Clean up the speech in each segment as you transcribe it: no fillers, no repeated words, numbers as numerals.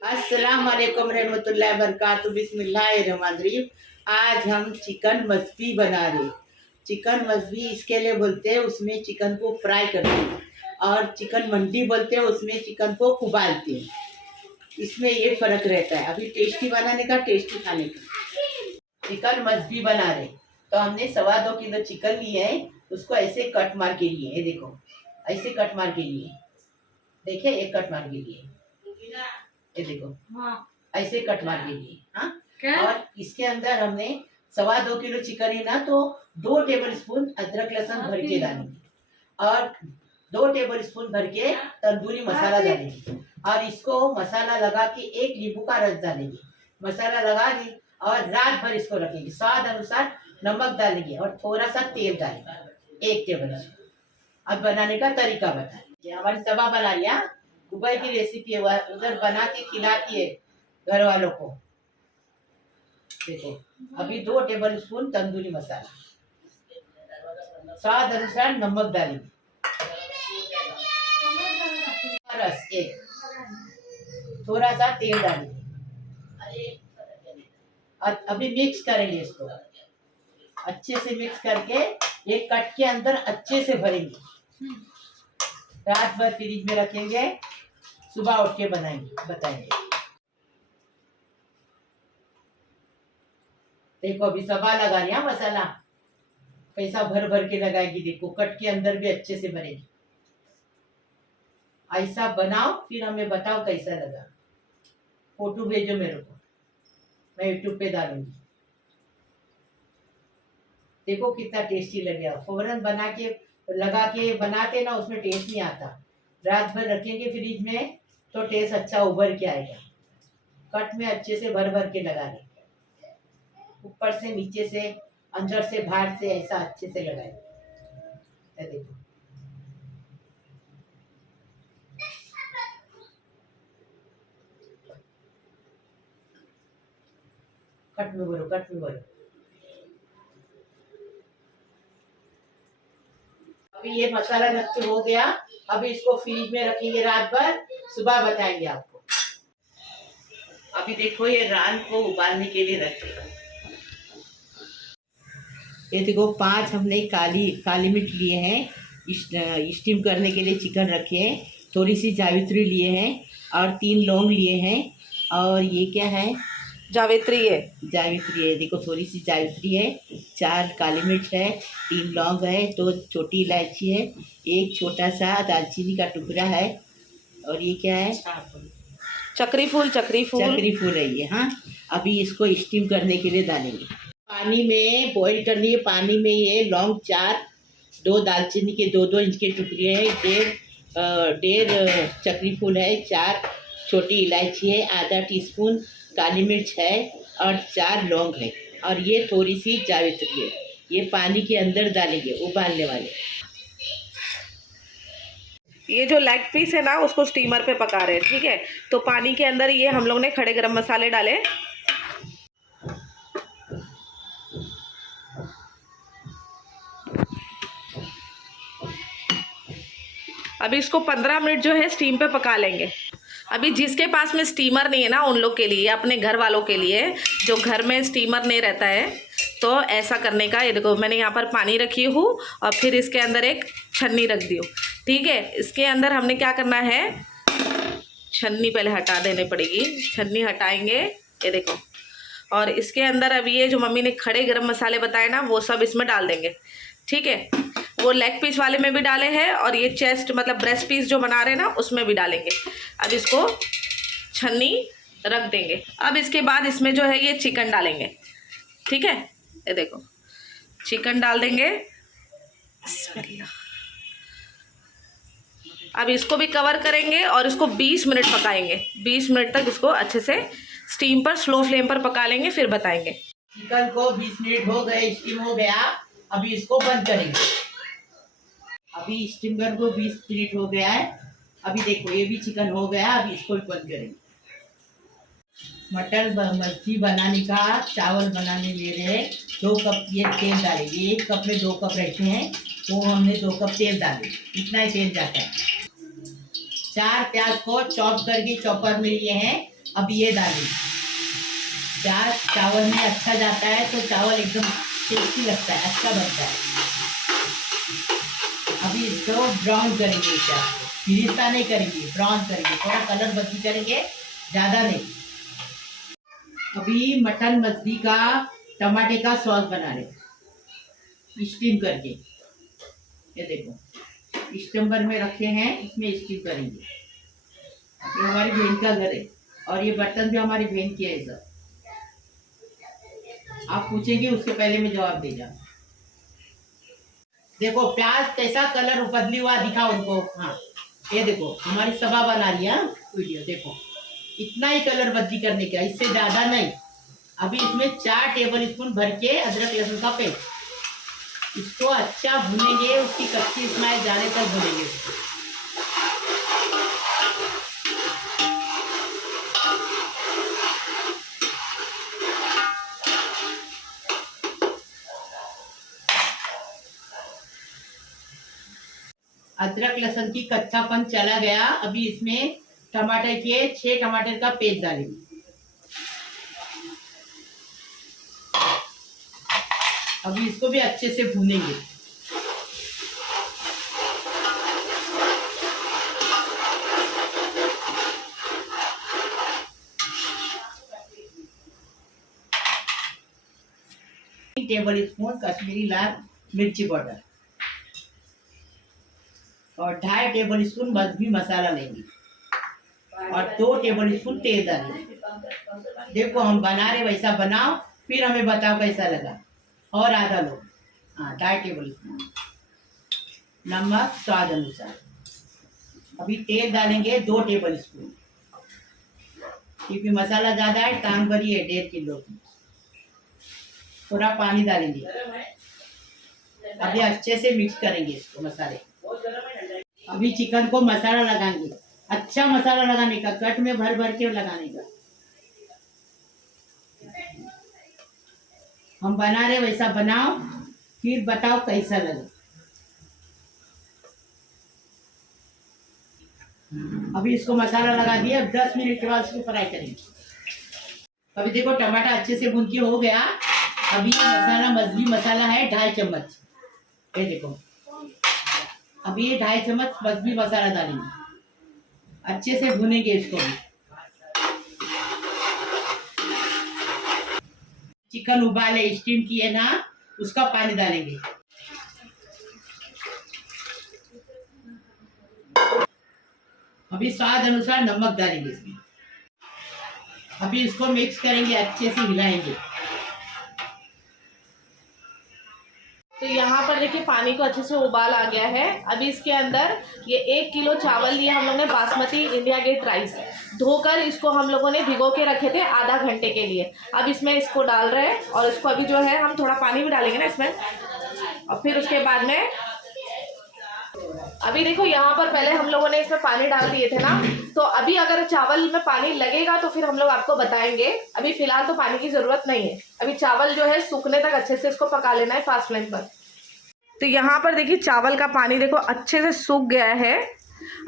अस्सलाम वालेकुम रहमतुल्लाहि बरकातहू बिस्मिल्लाहिर्रहमानिर्रहीम। आज हम चिकन मस्बी बना रहे। चिकन मस्बी इसके लिए बोलते हैं, उसमें चिकन को फ्राई करते हैं, और चिकन मंडी बोलते हैं, उसमें चिकन को उबालते हैं। इसमें ये फर्क रहता है। अभी टेस्टी बनाने का, टेस्टी खाने का। चिकन मस्बी बना रहे तो हमने 2.25 किलो चिकन लिए है। उसको ऐसे कट मार के लिए, ये देखो, ऐसे कट मार के लिए, देखे, एक कट मार के लिए, ये देखो, हाँ, ऐसे कट मार दीजिए। हाँ, और इसके अंदर हमने 2.25 किलो चिकन है ना, तो 2 टेबल स्पून अदरक लहसुन भर के डालेंगे, और 2 टेबल स्पून भर के तंदूरी मसाला डालेंगे, और इसको मसाला लगा के 1 नींबू का रस डालेंगे। मसाला लगा दी और रात भर इसको रखेंगे। स्वाद अनुसार नमक डालेंगे और थोड़ा सा तेल डालेंगे, 1 टेबल स्पून। अब बनाने का तरीका बताएं। हमारी सभा बना लिया, दुबई की रेसिपी है, उधर बना के खिलाती है घर वालों को। देखो, अभी 2 टेबल स्पून तंदूरी मसाला, स्वाद अनुसार नमक डालेंगे, रस 1, थोड़ा सा तेल डालेंगे, अभी मिक्स करेंगे इसको अच्छे से। मिक्स करके एक कट के अंदर अच्छे से भरेंगे। रात भर फ्रिज में रखेंगे, सुबह उठ के बताएंगे। देखो, अभी सबा लगा रही है मसाला, कैसा भर भर के लगाएगी। देखो, कट के अंदर भी अच्छे से भरेगी। ऐसा बनाओ, फिर हमें बताओ कैसा लगा। फोटो भेजो मेरे को, मैं यूट्यूब पे डालूंगी। देखो कितना टेस्टी लगेगा। फौरन बना के लगा के बनाते ना, उसमें टेस्ट नहीं आता। रात भर रखेंगे फ्रिज में तो टेस्ट अच्छा उभर के आएगा। कट में अच्छे से भर भर के लगा दें, ऊपर से नीचे से, अंदर से बाहर से, ऐसा अच्छे से लगाए। देखो, कट में भरो, कट में भरो। अभी ये मसाला नक्की हो गया। अभी इसको फ्रिज में रखेंगे रात भर, सुबह बताएंगे आपको। अभी देखो, ये रान को उबालने के लिए रखे। ये देखो, 5 हमने काली मिर्च लिए हैं, स्टीम करने के लिए चिकन रखे हैं। थोड़ी सी जावित्री लिए हैं, और 3 लौंग लिए हैं। और ये क्या है? जावित्री है। जावित्री है, देखो, थोड़ी सी जावित्री है, 4 काली मिर्च है, 3 लौंग है, 2 छोटी इलायची है, 1 छोटा सा दालचीनी का टुकड़ा है, और ये क्या है? चक्री फूल। चक्री फूल है ये। हाँ, अभी इसको स्टीम करने के लिए डालेंगे। पानी में बॉईल करनी है। पानी में ये लौंग 4, 2 दालचीनी के 2-2 इंच के टुकड़े हैं, 1.5 चक्री फूल है, 4 छोटी इलायची है, आधा टीस्पून काली मिर्च है, और 4 लौंग है, और ये थोड़ी सी जावित्री है। ये पानी के अंदर डालेंगे, उबालने वाले। ये जो लेग पीस है ना, उसको स्टीमर पे पका रहे हैं, ठीक है। तो पानी के अंदर ये हम लोग ने खड़े गरम मसाले डाले। अभी इसको 15 मिनट जो है स्टीम पे पका लेंगे। अभी जिसके पास में स्टीमर नहीं है ना, उन लोग के लिए, अपने घर वालों के लिए, जो घर में स्टीमर नहीं रहता है, तो ऐसा करने का। ये देखो, मैंने यहाँ पर पानी रखी हूँ, और फिर इसके अंदर एक छन्नी रख दी हूँ, ठीक है। इसके अंदर हमने क्या करना है, छन्नी पहले हटा देनी पड़ेगी। छन्नी हटाएंगे, ये देखो, और इसके अंदर अभी ये जो मम्मी ने खड़े गरम मसाले बताए ना, वो सब इसमें डाल देंगे, ठीक है। वो लेग पीस वाले में भी डाले हैं, और ये चेस्ट मतलब ब्रेस्ट पीस जो बना रहे हैं ना, उसमें भी डालेंगे। अब इसको छन्नी रख देंगे। अब इसके बाद इसमें जो है ये चिकन डालेंगे, ठीक है। ये देखो, चिकन डाल देंगे। अब इसको भी कवर करेंगे और इसको 20 मिनट पकाएंगे। 20 मिनट तक इसको अच्छे से स्टीम पर, स्लो फ्लेम पर पका लेंगे, फिर बताएंगे। चिकन को 20 मिनट हो गए, स्टीम हो गया। अभी इसको बंद करेंगे। अभी स्टीमर को 20 मिनट हो गया है। अभी देखो, ये भी चिकन हो गया। अभी इसको भी बंद करेंगे। मटर मछली बनाने का चावल बनाने ले रहे हैं। 2 कप ये तेल डालेंगे। 1 कप में 2 कप रहते हैं, तो हमने 2 कप तेल डाले। इतना ही तेल जाता है। 4 प्याज को चॉप करके चॉपर में लिए हैं, अब ये डालें। प्याज चावल में अच्छा जाता है तो चावल एकदम टेस्टी लगता है, अच्छा बनता है। अभी इसको ब्राउन करेंगे, प्याज को फिरिस्ता नहीं करेंगे, ब्राउन करेंगे, थोड़ा कलर बदली करेंगे, ज़्यादा नहीं। अभी मटन मछली का टमाटे का सॉस बना रहे स्टीम करके। ये देखो स्टीमर में रखे हैं, इसमें स्टीम करेंगे। ये हमारी बहन का घर है और ये बर्तन भी हमारी बहन की है सब। आप पूछेंगे उसके पहले मैं जवाब दे जाऊँ। देखो प्याज कैसा कलर बदली हुआ दिखा उनको। हाँ ये देखो हमारी सभा बना रही है वीडियो, देखो इतना ही कलर बदली करने का, इससे ज्यादा नहीं। अभी इसमें 4 टेबल स्पून भर के अदरक लहसुन का पेस्ट, इसको अच्छा भूनेंगे, उसकी कच्ची स्मेल जाने तक भूनेंगे इसको। अदरक लहसुन की कच्चापन चला गया। अभी इसमें टमाटर के 6 टमाटर का पेस्ट डालेंगे। अभी इसको भी अच्छे से भूनेंगे। टेबल स्पून कश्मीरी लाल मिर्ची पाउडर और 2.5 टेबल स्पून मछली मसाला लेंगे और 2 टेबल स्पून तेल डालेंगे। देखो हम बना रहे वैसा बनाओ, फिर हमें बताओ कैसा लगा। और आधा लो, हाँ 2.5 टेबल स्पून। नमक स्वाद अनुसार। अभी तेल डालेंगे 2 टेबल स्पून, क्योंकि मसाला ज़्यादा है, टांग भरी है 1.5 किलो की। थोड़ा पानी डालेंगे। अभी अच्छे से मिक्स करेंगे इसको मसाले। अभी चिकन को मसाला लगाएंगे, अच्छा मसाला लगाने का, कट में भर भर के लगाने का। हम बना रहे वैसा बनाओ, फिर बताओ कैसा लगा। अभी इसको मसाला लगा दिया, 10 मिनट के बाद इसको फ्राई करेंगे। अभी देखो टमाटर अच्छे से भून के हो गया। अभी ये मसाला मछली मसाला है 2.5 चम्मच, ये देखो। अभी ये 2.5 चम्मच मछली मसाला डालेंगे, अच्छे से भूनेंगे इसको भी। चिकन उबाले स्टीम किए ना, उसका पानी डालेंगे। अभी स्वाद अनुसार नमक डालेंगे इसमें। अभी इसको मिक्स करेंगे, अच्छे से हिलाएंगे। तो यहाँ पर देखिए पानी को अच्छे से उबाल आ गया है। अभी इसके अंदर ये 1 किलो चावल लिए हम लोग ने, बासमती इंडिया गेट राइस, धोकर इसको हम लोगों ने भिगो के रखे थे आधा घंटे के लिए। अब इसमें इसको डाल रहे हैं और इसको अभी जो है हम थोड़ा पानी भी डालेंगे ना इसमें, और फिर उसके बाद में अभी देखो यहाँ पर पहले हम लोगों ने इसमें पानी डाल दिए थे ना, तो अभी अगर चावल में पानी लगेगा तो फिर हम लोग आपको बताएंगे। अभी फिलहाल तो पानी की ज़रूरत नहीं है। अभी चावल जो है सूखने तक अच्छे से इसको पका लेना है फास्ट फ्लेम पर। तो यहाँ पर देखिए चावल का पानी देखो अच्छे से सूख गया है।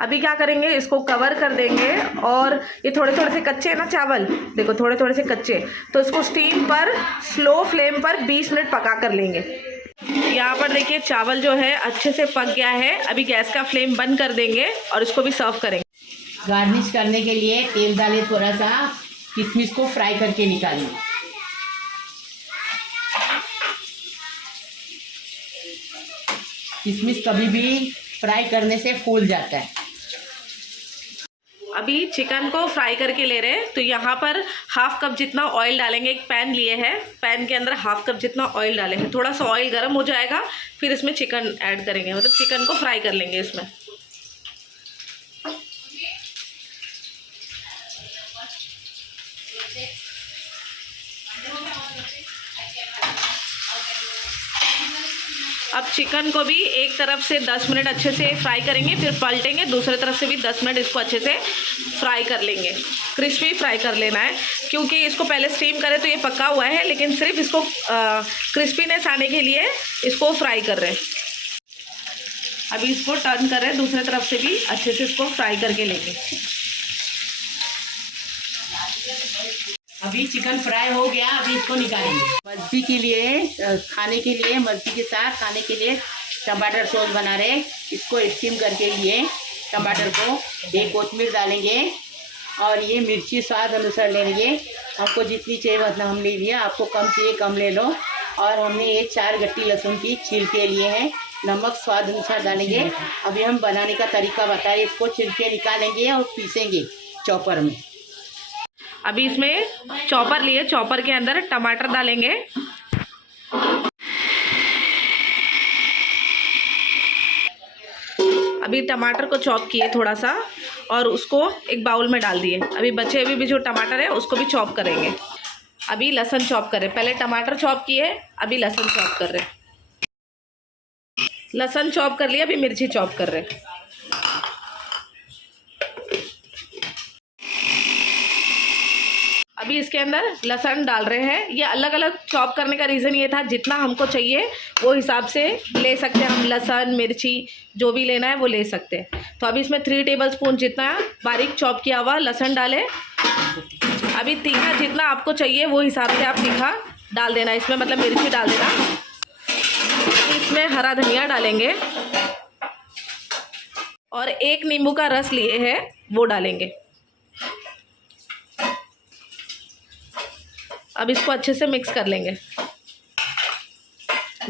अभी क्या करेंगे, इसको कवर कर देंगे। और ये थोड़े थोड़े से कच्चे हैं ना चावल, देखो थोड़े थोड़े से कच्चे, तो इसको स्टीम पर स्लो फ्लेम पर 20 मिनट पका कर लेंगे। यहाँ पर देखिए चावल जो है अच्छे से पक गया है। अभी गैस का फ्लेम बंद कर देंगे और इसको भी सर्व करेंगे। गार्निश करने के लिए तेल डालें, थोड़ा सा किशमिश को फ्राई करके निकालें। किशमिश कभी भी फ्राई करने से फूल जाता है। अभी चिकन को फ्राई करके ले रहे हैं। तो यहाँ पर 1/2 कप जितना ऑयल डालेंगे। एक पैन लिए हैं, पैन के अंदर 1/2 कप जितना ऑयल डालेंगे। थोड़ा सा ऑयल गर्म हो जाएगा, फिर इसमें चिकन ऐड करेंगे, मतलब चिकन को फ्राई कर लेंगे इसमें। अब चिकन को भी एक तरफ से 10 मिनट अच्छे से फ्राई करेंगे, फिर पलटेंगे, दूसरे तरफ से भी 10 मिनट इसको अच्छे से फ्राई कर लेंगे। क्रिस्पी फ्राई कर लेना है, क्योंकि इसको पहले स्टीम करें तो ये पका हुआ है, लेकिन सिर्फ इसको क्रिस्पीनेस आने के लिए इसको फ्राई कर रहे हैं। अभी इसको टर्न कर रहे हैं, दूसरे तरफ से भी अच्छे से इसको फ्राई करके लेंगे। अभी चिकन फ्राई हो गया, अभी इसको निकालेंगे। मछली के लिए खाने के लिए, मछली के साथ खाने के लिए टमाटर सॉस बना रहे। इसको स्टीम करके लिए टमाटर को, एक कोथिमीर डालेंगे और ये मिर्ची स्वाद अनुसार लेंगे। हमको जितनी चाहिए मतलब हम ले लिया, आपको कम चाहिए कम ले लो। और हमने ये 4 गट्टी लहसुन की छील के लिए हैं। नमक स्वाद अनुसार डालेंगे। अभी हम बनाने का तरीका बताएं। इसको छिलके निकालेंगे और पीसेंगे चॉपर में। अभी इसमें चॉपर लिए, चॉपर के अंदर टमाटर डालेंगे। अभी टमाटर को चॉप किए थोड़ा सा और उसको एक बाउल में डाल दिए। अभी बचे हुए भी जो टमाटर है उसको भी चॉप करेंगे। अभी लहसुन चॉप कर रहे, पहले टमाटर चॉप किए, अभी लहसुन चॉप कर रहे। लहसुन चॉप कर लिया, अभी मिर्ची चॉप कर रहे। अभी इसके अंदर लहसुन डाल रहे हैं। ये अलग अलग चॉप करने का रीज़न ये था, जितना हमको चाहिए वो हिसाब से ले सकते हैं हम। लहसुन मिर्ची जो भी लेना है वो ले सकते हैं। तो अभी इसमें 3 टेबलस्पून जितना बारीक चॉप किया हुआ लहसुन डाले। अभी तीखा जितना आपको चाहिए वो हिसाब से आप तीखा डाल देना इसमें, मतलब मिर्ची डाल देना। इसमें हरा धनिया डालेंगे और 1 नींबू का रस लिए हैं वो डालेंगे। अब इसको अच्छे से मिक्स कर लेंगे।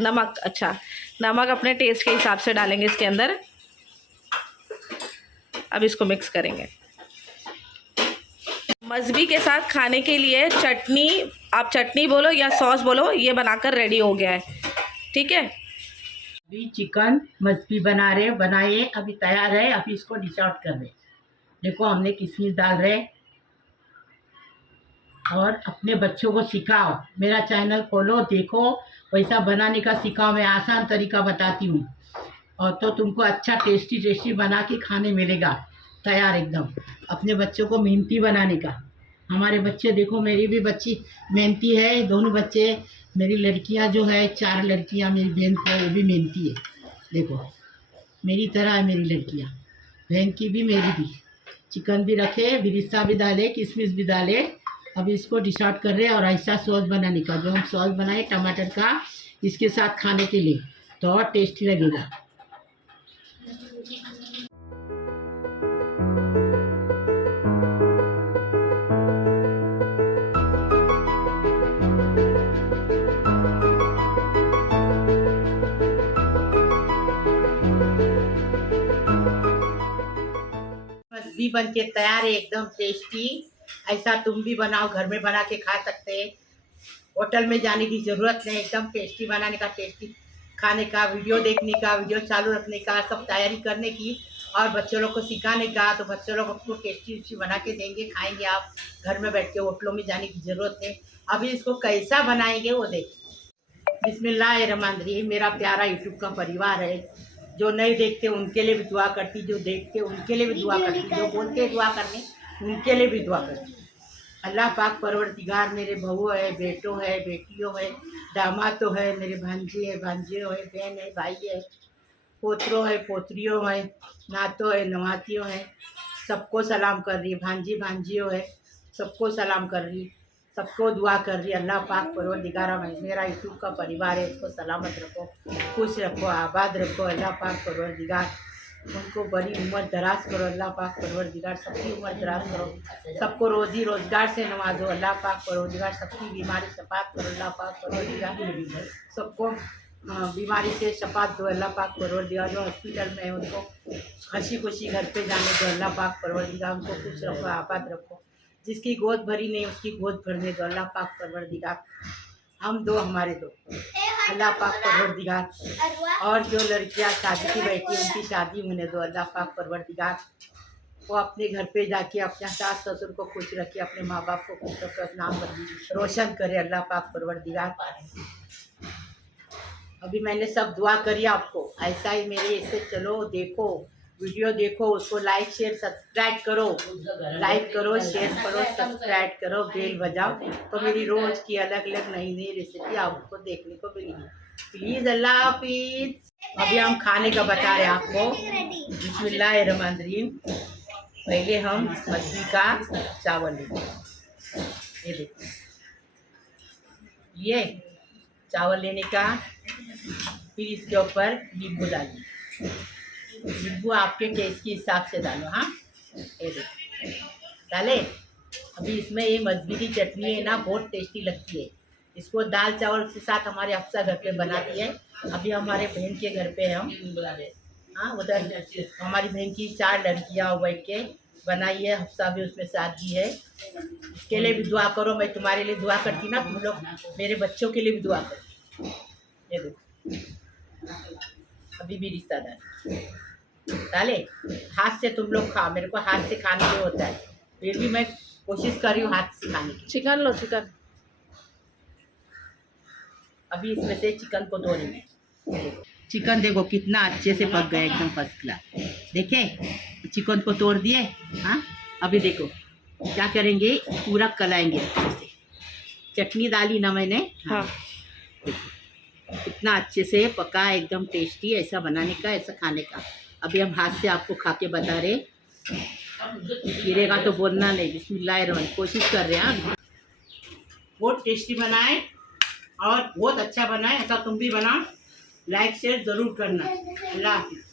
नमक, अच्छा नमक अपने टेस्ट के हिसाब से डालेंगे इसके अंदर। अब इसको मिक्स करेंगे। मजबी के साथ खाने के लिए चटनी, आप चटनी बोलो या सॉस बोलो, ये बनाकर रेडी हो गया है। ठीक है, अभी चिकन मछली बनाए अभी तैयार है। अभी इसको डिश आउट कर रहे। देखो हमने किशमिश डाल रहे। और अपने बच्चों को सिखाओ, मेरा चैनल खोलो, देखो वैसा बनाने का सिखाओ। मैं आसान तरीका बताती हूँ और तो तुमको अच्छा टेस्टी बना के खाने मिलेगा तैयार एकदम। अपने बच्चों को मेहनती बनाने का। हमारे बच्चे देखो, मेरी भी बच्ची मेहनती है। दोनों बच्चे, मेरी लड़कियां जो है 4 लड़कियां, मेरी बहन को वो भी मेहनती है। देखो मेरी तरह है मेरी लड़कियां, बहन की भी मेरी भी। चिकन भी रखे, बिरिस्ता भी डाले, किशमिश भी डाले। अभी इसको डिश आउट कर रहे हैं। और ऐसा सॉस बनाने का, जो हम सॉस बनाए टमाटर का, इसके साथ खाने के लिए तो और टेस्टी लगेगा। मछली बन के तैयार है, एकदम टेस्टी। ऐसा तुम भी बनाओ, घर में बना के खा सकते हैं। होटल में जाने की ज़रूरत नहीं, एकदम टेस्टी बनाने का, टेस्टी खाने का, वीडियो देखने का, वीडियो चालू रखने का, सब तैयारी करने की और बच्चों लोग को सिखाने का। तो बच्चों लोग आपको टेस्टी बना के देंगे, खाएंगे आप घर में बैठ के। होटलों में जाने की ज़रूरत नहीं। अभी इसको कैसा बनाएंगे वो देखिए। बिस्मिल्लाहिर्रहमानिर्रहीम। मेरा प्यारा यूट्यूब का परिवार है, जो नहीं देखते उनके लिए भी दुआ करती, जो देखते उनके लिए भी दुआ करती, जो बोलते दुआ करने उनके लिए भी दुआ करती। अल्लाह पाक परवरदिगार, मेरे बहू है, बेटों है, बेटियों है, दामादों है, मेरे भांजी है, भांजियों है, बहन है, भाई है, पोतरों है, पोतरियों है, नातों है, नवातियों है, सबको सलाम कर रही है। भांजी भांजियों है, सबको सलाम कर रही, सबको दुआ कर रही। अल्लाह पाक परवरदिगार, मेरा यूट्यूब का परिवार है, इसको सलामत रखो, खुश रखो, आबाद रखो। अल्लाह पाक परवरदिगार उनको बड़ी उम्र दराज करो। अल्लाह पाक परवरदिगार सबकी उम्र दराज करो, सबको रोज़ी रोज़गार से नवाजो। अल्लाह पाक परवरदिगार सबकी बीमारी शफात करो। अल्लाह पाक परवरदिगार सबको बीमारी से शफात दो। अल्लाह पाक परवरदिगार जो हॉस्पिटल में है उनको हंसी खुशी घर पे जाने दो। अल्लाह पाक परवरदिगार उनको खुश रखो, आबाद रखो। जिसकी गोद भरी नहीं उसकी गोद भरने दो। अल्लाह पाक परवरदिगार हम दो, हमारे दो। अल्लाह पाक परवरदिगार और जो लड़कियां शादी की बैठी उनकी शादी होने दो। अल्लाह पाक परवरदिगार वो अपने घर पे जाके अपने सास ससुर को खुश रखे, अपने माँ बाप को खुश रखे, नाम रोशन करे। अल्लाह पाक परवरदिगार। अभी मैंने सब दुआ करी आपको, ऐसा ही मेरे इससे चलो, देखो वीडियो देखो, उसको लाइक शेयर सब्सक्राइब करो, लाइक करो, शेयर करो, सब्सक्राइब करो, बेल बजाओ, तो मेरी रोज़ की अलग अलग नई नई रेसिपी आपको देखने को मिलेगी। प्लीज़, अल्लाह हाफिज़। अभी हम खाने का बता रहे हैं आपको। बिस्मिल्लाहिर्रहमानिर्रहीम। पहले हम मछली का चावल लेंगे। ये चावल लेने का, फिर इसके ऊपर नींबू डालिए। नींबू आपके टेस्ट के हिसाब से डालो। हाँ, ये देखो डाले। अभी इसमें ये मजबी की चटनी है ना, बहुत टेस्टी लगती है। इसको दाल चावल के साथ हमारे हफ्सा घर पे बनाती है। अभी हमारे बहन के घर पे हम हाँ उधर हमारी बहन की 4 लड़कियाँ बैठ के बनाई है। हफ्सा भी उसमें साथ दी है। इसके लिए भी दुआ करो। मैं तुम्हारे लिए दुआ करती ना, तुम लोग मेरे बच्चों के लिए भी दुआ करो। ये देखो अभी भी रिश्तेदार डाले। हाथ से तुम लोग खाओ, मेरे को हाथ से खाने को होता है, फिर भी मैं कोशिश कर रही हूँ हाथ से खाने की। चिकन लो चिकन। अभी इसमें से चिकन को धो लेंगे। चिकन देखो कितना अच्छे से पक गया, एकदम फर्स्ट क्लास। देखे चिकन को तोड़ दिए। हाँ, अभी देखो क्या करेंगे, पूरा कलाएंगे अच्छे से। चटनी डाली ना मैंने। हाँ, देखो कितना अच्छे से पका, एकदम टेस्टी। ऐसा बनाने का, ऐसा खाने का। अभी हम हाथ से आपको खा के बता रहे, गिरेगा तो बोलना नहीं। बिस्मिल्लाहिर्रहमान, कोशिश कर रहे हैं। बहुत टेस्टी बनाए और बहुत अच्छा बनाए। ऐसा तुम भी बनाओ, लाइक शेयर ज़रूर करना। अल्लाह हाफिज़।